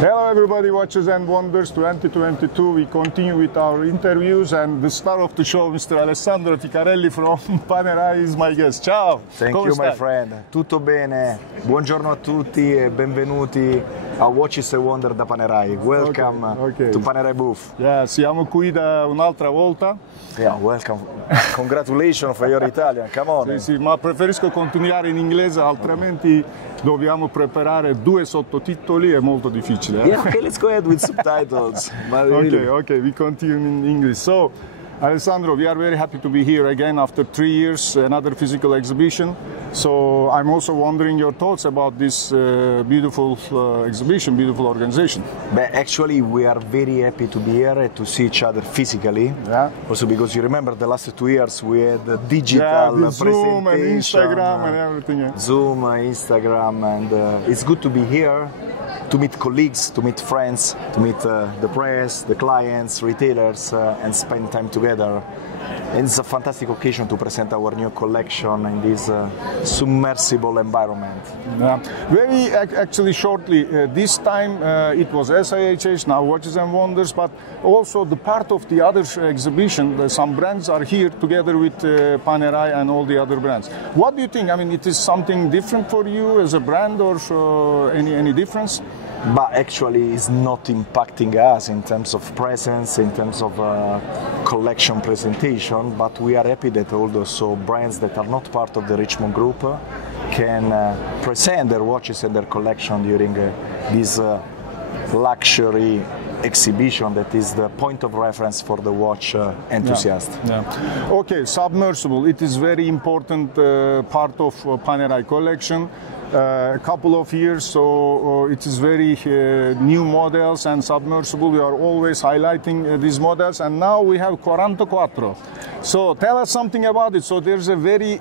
Hello everybody, Watches and Wonders 2022. We continue with our interviews and the star of the show, Mr. Alessandro Ficarelli from Panerai is my guest. Ciao! Thank you, my friend. Tutto bene? Buongiorno a tutti e benvenuti a Watches and Wonders da Panerai. Welcome to Panerai booth. Yeah, siamo qui da un'altra volta. Yeah, welcome. Congratulations for your Italian, come on. Sì, ma preferisco continuare in inglese, altrimenti dobbiamo preparare 2 sottotitoli, è molto difficile. Yeah, okay, let's go ahead with subtitles. Okay, we continue in English. So, Alessandro, we are very happy to be here again after 3 years, another physical exhibition. So I'm also wondering your thoughts about this beautiful exhibition, beautiful organization. But actually, we are very happy to be here and to see each other physically. Yeah. Also because you remember the last 2 years we had digital the Zoom and presentation, Instagram and everything. Yeah. Zoom, Instagram, and it's good to be here. To meet colleagues, to meet friends, to meet the press, the clients, retailers, and spend time together. And it's a fantastic occasion to present our new collection in this submersible environment. Yeah. Very actually shortly, this time it was SIHH, now Watches and Wonders, but also the part of the other exhibition, some brands are here together with Panerai and all the other brands. What do you think? I mean, it is something different for you as a brand or any difference? But actually it's not impacting us in terms of presence, in terms of collection presentation, but we are happy that also brands that are not part of the Richmond Group can present their watches and their collection during this luxury exhibition that is the point of reference for the watch enthusiast. Yeah. Okay, Submersible, it is very important part of Panerai collection. A couple of years, so it is very new models and Submersible. We are always highlighting these models, and now we have 44. So tell us something about it. So there's a very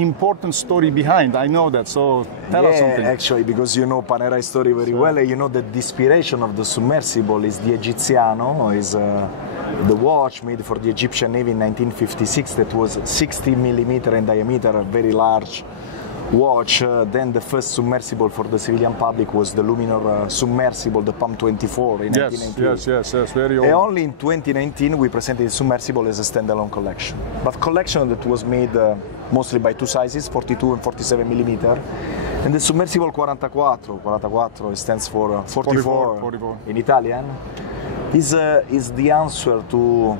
important story behind. I know that. So tell us something. Actually, because you know Panerai story very well, you know that the inspiration of the Submersible is the Egiziano, is the watch made for the Egyptian Navy in 1956 that was 60 millimeter in diameter, a very large watch. Then the first submersible for the civilian public was the Luminor Submersible, the PAM 24 in 1998. Yes, very old. And only in 2019 we presented the Submersible as a standalone collection. But collection that was made mostly by 2 sizes, 42 and 47 millimeter. And the Submersible 44 stands for 44 in Italian, is the answer to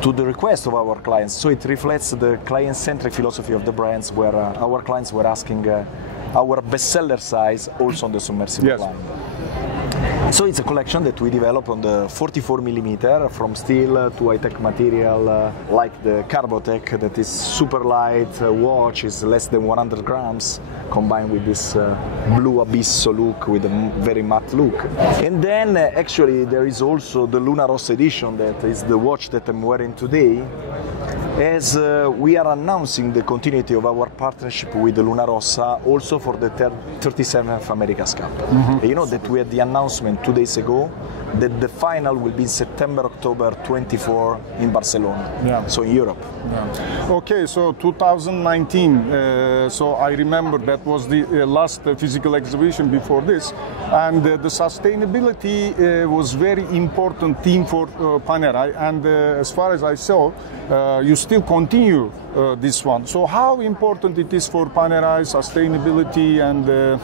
the request of our clients. So it reflects the client-centric philosophy of the brands, where our clients were asking our bestseller size also on the Submersible line. So it's a collection that we develop on the 44 millimeter, from steel to high-tech material, like the Carbotech, that is super light watch, is less than 100 grams, combined with this blue abysso look with a very matte look. And then actually there is also the Luna Rossa edition, that is the watch that I'm wearing today, as we are announcing the continuity of our partnership with the Luna Rossa also for the 37th America's Cup. You know that we had the announcement 2 days ago that the final will be September, October 24 in Barcelona, so in Europe. Okay, so 2019, so I remember that was the last physical exhibition before this, and the sustainability was very important theme for Panerai, and as far as I saw, you still continue this one. So how important it is for Panerai, sustainability, and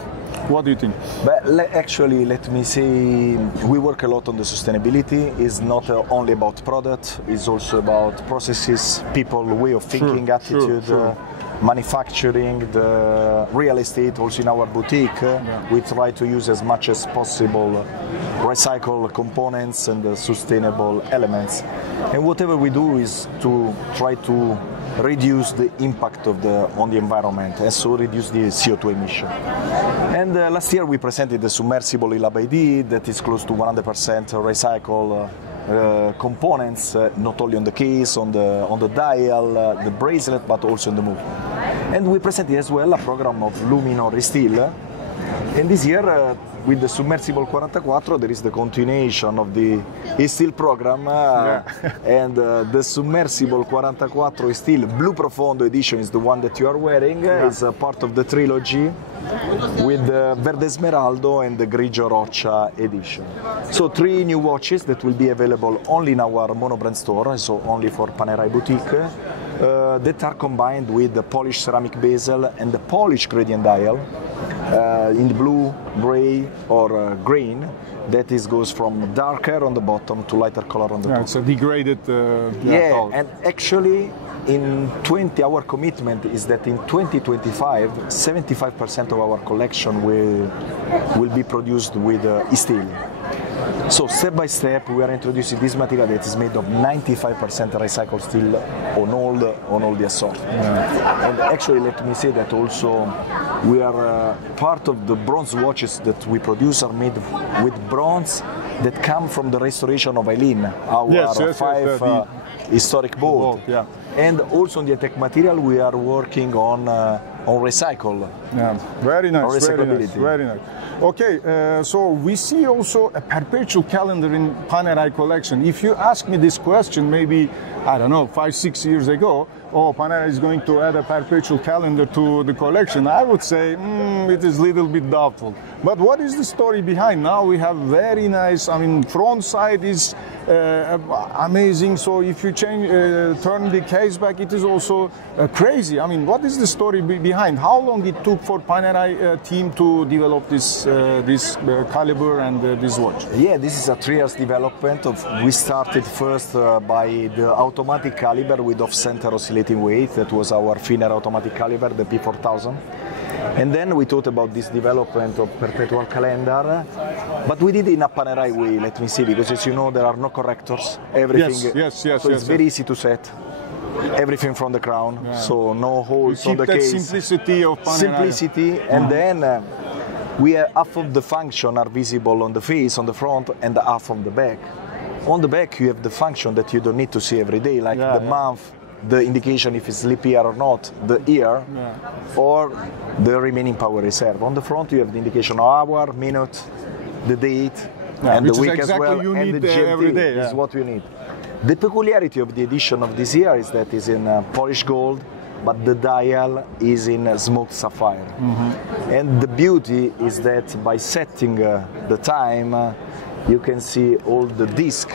what do you think? But actually, let me say, we work a lot on the sustainability. It's not only about product, it's also about processes, people, way of thinking, attitude, manufacturing, the real estate. Also in our boutique, we try to use as much as possible recycled components and sustainable elements. And whatever we do is to try to reduce the impact of on the environment, and so reduce the CO2 emission. And last year we presented the Submersible ILAB that is close to 100% recycled components, not only on the case, on the dial, the bracelet, but also in the movement. And we presented as well a program of Luminor Steel And this year, with the Submersible 44, there is the continuation of the still program, and the Submersible 44 still Blue Profondo edition is the one that you are wearing. It's a part of the trilogy with the Verde Smeraldo and the Grigio Roccia edition. So 3 new watches that will be available only in our monobrand store, so only for Panerai boutique, that are combined with the polished ceramic bezel and the polished gradient dial in blue, gray or green. That goes from darker on the bottom to lighter color on the top. It's a degraded color. And actually in our commitment is that in 2025, 75% of our collection will be produced with steel. So step by step we are introducing this material that is made of 95% recycled steel on all the assortment. And actually let me say that also we are part of the bronze watches that we produce are made with bronze that come from the restoration of Eileen, our historic boat. And also on the attack material we are working on recycle. Very nice, very nice. Okay, so we see also a perpetual calendar in Panerai collection. If you ask me this question, maybe, I don't know, 5-6 years ago, oh, Panerai is going to add a perpetual calendar to the collection, I would say it is a little bit doubtful. But what is the story behind? Now we have very nice, I mean, front side is amazing. So if you turn the case back, it is also crazy. I mean, what is the story behind? How long it took for Panerai team to develop this caliber and this watch? Yeah, this is a 3 years development. We started first by the automatic caliber with off-center oscillating weight. That was our Finner automatic caliber, the P4000. And then we thought about this development of Perpetual Calendar, but we did it in a Panerai way, let me see, because as you know there are no correctors, everything, so it's very easy to set, everything from the crown, so no holes on the case. Simplicity of Panerai. Simplicity, and then we have half of the function are visible on the face, on the front, and half on the back. On the back you have the function that you don't need to see every day, like the month, the indication if it's leap year or not, the year, or the remaining power reserve. On the front you have the indication of hour, minute, the date, and the week as well, and the GMT. Every day, is what you need. The peculiarity of the edition of this year is that it's in polished gold, but the dial is in smoked sapphire. And the beauty is that by setting the time, you can see all the disc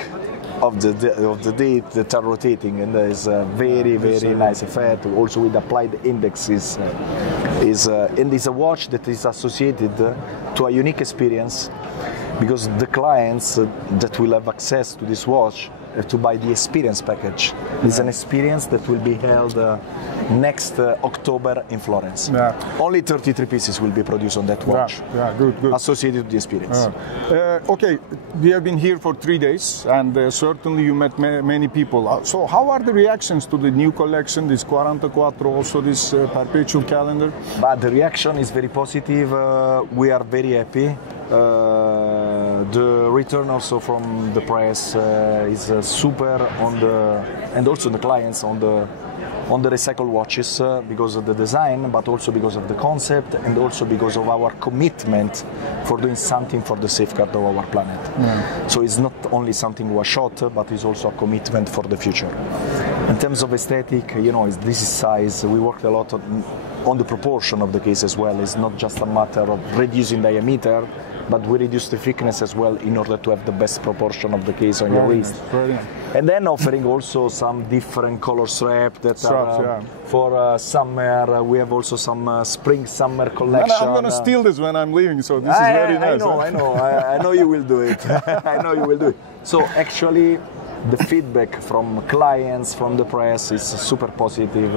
of the date that are rotating, and there is a very nice effect. Also with applied indexes, and it's a watch that is associated to a unique experience, because the clients that will have access to this watch have to buy the experience package. It's an experience that will be held next October in Florence. Only 33 pieces will be produced on that watch. Good. Associated with the experience. Okay, we have been here for 3 days, and certainly you met many people. So how are the reactions to the new collection, this 44, also this perpetual calendar? But the reaction is very positive. We are very happy. The return also from the press is super and also the clients on the recycled watches because of the design, but also because of the concept, and also because of our commitment for doing something for the safeguard of our planet. So it's not only something we shot, but it's also a commitment for the future. In terms of aesthetic, you know, this is size. We worked a lot on the proportion of the case as well. It's not just a matter of reducing diameter, but we reduce the thickness as well in order to have the best proportion of the case on your wrist. And then offering also some different color strap that are for summer. We have also some spring-summer collection. I'm going to steal this when I'm leaving, so this is very nice. I know you will do it. I know you will do it. So actually, the feedback from clients, from the press is super positive,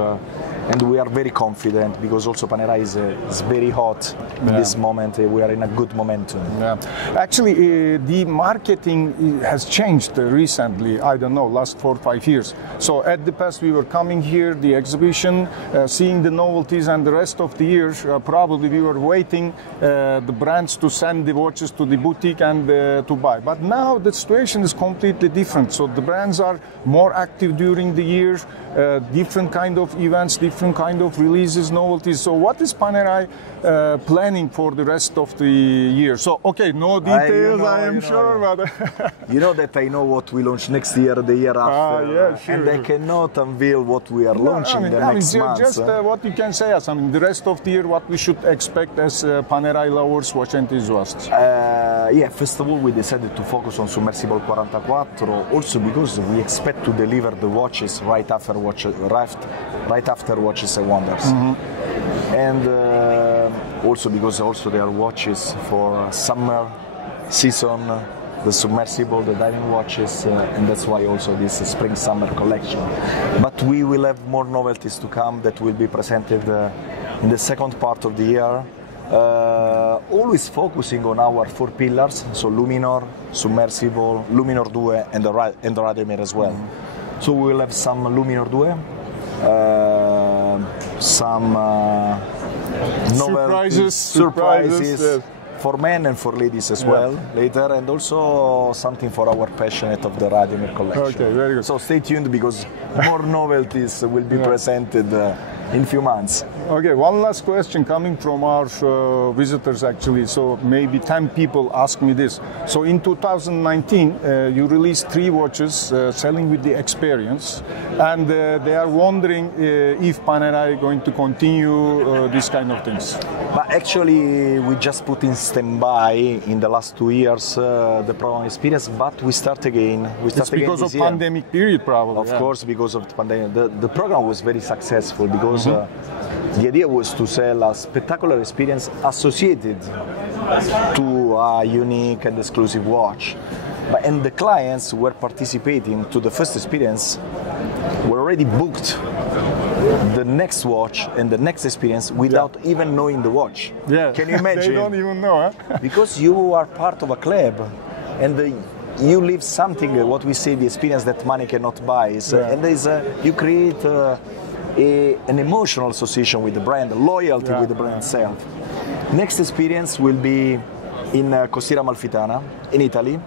and we are very confident because also Panerai is very hot in this moment. We are in a good momentum. Actually, the marketing has changed recently, I don't know, last 4 or 5 years. So at the past we were coming here, the exhibition, seeing the novelties, and the rest of the year probably we were waiting the brands to send the watches to the boutique and to buy. But now the situation is completely different. So the brands are more active during the year, different kind of events, different different kind of releases, novelties. So what is Panerai planning for the rest of the year? So, okay, no details, I am sure, but... You know that I know what we launch next year, the year after, yeah, sure. and I cannot unveil what we are launching the next month. Just what you can say us, the rest of the year, what we should expect as Panerai lovers, watch enthusiasts. Yeah, first of all, we decided to focus on Submersible 44, also because we expect to deliver the watches right after Watches and Wonders. And also because they are watches for summer season, the Submersible, the diving watches, and that's why also this spring-summer collection. But we will have more novelties to come that will be presented in the second part of the year. Always focusing on our 4 pillars, so Luminor, Submersible, Luminor 2 and the Radiomir as well. So we will have some Luminor 2, some novelties, surprises yes. for men and for ladies as well later, and also something for our passionate of the Radiomir collection. Okay, very good. So stay tuned because more novelties will be presented in a few months. Okay, one last question coming from our visitors actually. So maybe 10 people ask me this. So in 2019, you released 3 watches selling with the experience, and they are wondering if Panerai is going to continue these kind of things. But actually, we just put in standby in the last 2 years the program experience, but we start again. It's because of pandemic period, probably. Of course, because of the pandemic. The program was very successful because the idea was to sell a spectacular experience associated to a unique and exclusive watch. And the clients who were participating to the first experience were already booked the next watch and the next experience without even knowing the watch. Yeah. Can you imagine? They don't even know, huh? Because you are part of a club and you live something, what we say, the experience that money cannot buy. And you create an emotional association with the brand, loyalty with the brand itself. Next experience will be in Costiera Amalfitana in Italy,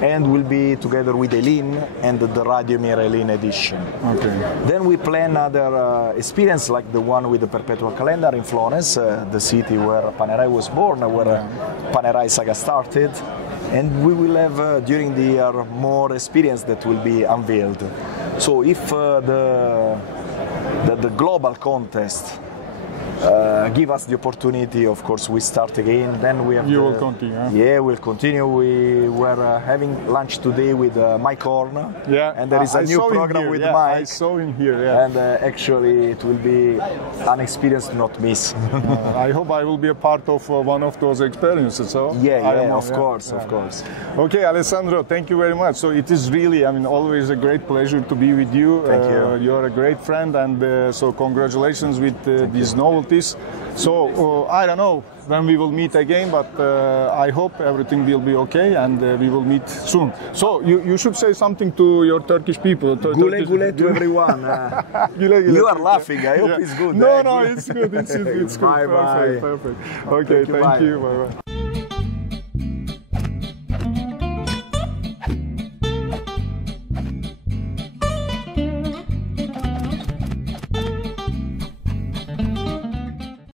and will be together with Eileen and the Radiomir Eileen edition. Okay. Then we plan other experience like the one with the Perpetual Calendar in Florence, the city where Panerai was born, where Panerai saga started. And we will have during the year more experience that will be unveiled. So if the global contest give us the opportunity, of course we start again. Then we have will continue, huh? Yeah, we'll continue. We were having lunch today with Mike Horn, and there is a new program with Mike. I saw him here, yeah. And actually it will be an experience to not miss. I hope I will be a part of one of those experiences. So of course. Okay, Alessandro, thank you very much. So it is really, always a great pleasure to be with you. Thank you. You're a great friend, and so congratulations with these novelties. So I don't know when we will meet again, but I hope everything will be okay and we will meet soon. So you should say something to your Turkish people. Gule gule to everyone. You are laughing. I hope it's good. No, it's good. It's good. Bye bye. Perfect. Okay, thank you. Bye bye.